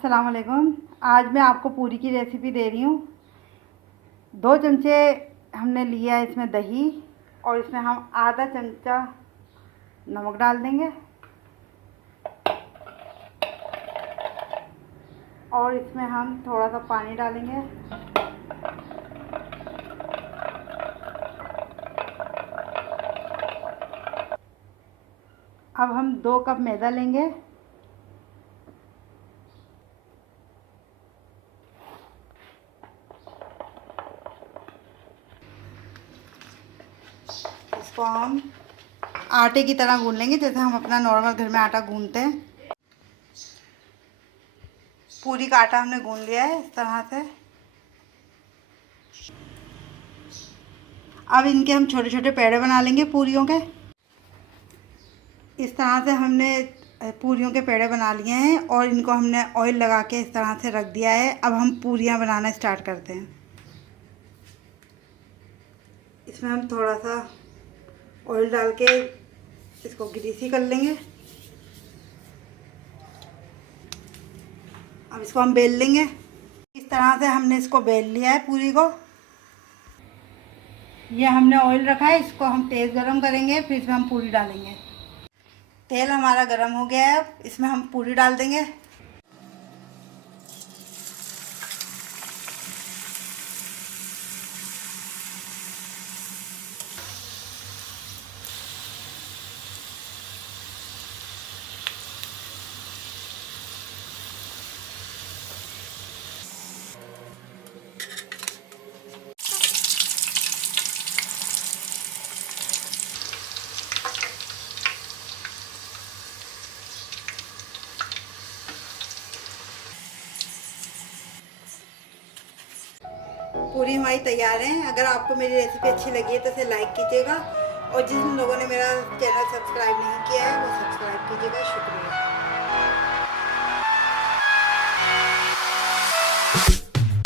अस्सलाम वालेकुम। आज मैं आपको पूरी की रेसिपी दे रही हूँ। 2 चमचे हमने लिया है इसमें दही, और इसमें हम आधा चमचा नमक डाल देंगे, और इसमें हम थोड़ा सा पानी डालेंगे। अब हम 2 कप मैदा लेंगे। इसको हम आटे की तरह गूंद लेंगे, जैसे हम अपना नॉर्मल घर में आटा गूंदते हैं। पूरी का आटा हमने गूंद लिया है इस तरह से। अब इनके हम छोटे छोटे पेड़े बना लेंगे पूरियों के। इस तरह से हमने पूरियों के पेड़े बना लिए हैं, और इनको हमने ऑयल लगा के इस तरह से रख दिया है। अब हम पूरियां बनाना स्टार्ट करते हैं। इसमें हम थोड़ा सा ऑयल डाल के इसको ग्रीसी कर लेंगे। अब इसको हम बेल लेंगे। इस तरह से हमने इसको बेल लिया है पूरी को। ये हमने ऑयल रखा है, इसको हम तेज़ गरम करेंगे, फिर इसमें हम पूरी डालेंगे। तेल हमारा गरम हो गया है, अब इसमें हम पूरी डाल देंगे। पूरी हमारी तैयार है। अगर आपको मेरी रेसिपी अच्छी लगी है तो इसे लाइक कीजिएगा, और जिन लोगों ने मेरा चैनल सब्सक्राइब नहीं किया है वो सब्सक्राइब कीजिएगा। शुक्रिया।